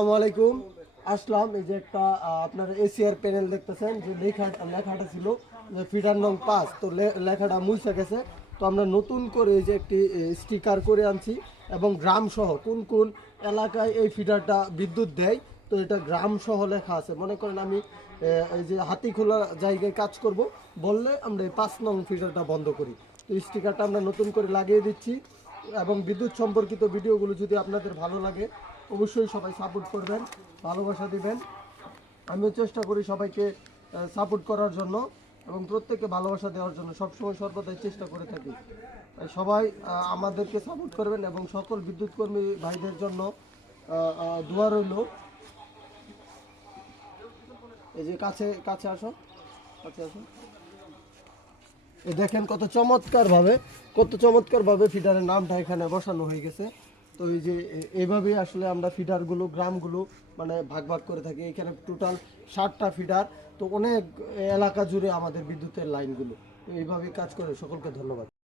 আসসালামু আলাইকুম। আসলাম এই যে একটা আপনার এসিআর প্যানেল দেখতেছেন যে লেখাটা ছিল যে ফিডার নং 5, তো লেখাটা মুছে গেছে। তো আমরা নতুন করে এই যে একটি স্টিকার করে আনছি এবং গ্রাম সহ কোন কোন এলাকায় এই ফিডারটা বিদ্যুৎ দেয়, তো এটা গ্রাম সহ লেখা আছে। মনে করেন আমি এই যে হাতিখোলা জায়গায় কাজ করব বললে আমরা এই 5 নং ফিডারটা বন্ধ করি। তো স্টিকারটা আমরা নতুন করে লাগিয়ে দিচ্ছি। এবং বিদ্যুৎ সম্পর্কিত ভিডিওগুলো যদি আপনাদের ভালো লাগে অবশ্যই সবাই সাপোর্ট করবেন, ভালোবাসা দিবেন। আমিও চেষ্টা করি সবাইকে সাপোর্ট করার জন্য এবং প্রত্যেককে ভালোবাসা দেওয়ার জন্য সবসময় সর্বদাই চেষ্টা করে থাকি। তাই সবাই আমাদেরকে সাপোর্ট করবেন এবং সকল বিদ্যুৎ কর্মী ভাইদের জন্য দোয়া রইল। এই যে কাছে কাছে আসো, কাছে আসো। এই দেখেন কত চমৎকারভাবে ফিডারের নামটা এখানে বসানো হয়ে গেছে। তো এই যে এইভাবেই আসলে আমরা ফিডারগুলো গ্রামগুলো মানে ভাগ ভাগ করে থাকি। এখানে টোটাল 60টা ফিডার, তো অনেক এলাকা জুড়ে আমাদের বিদ্যুতের লাইনগুলো। তো এইভাবেই কাজ করে। সকলকে ধন্যবাদ।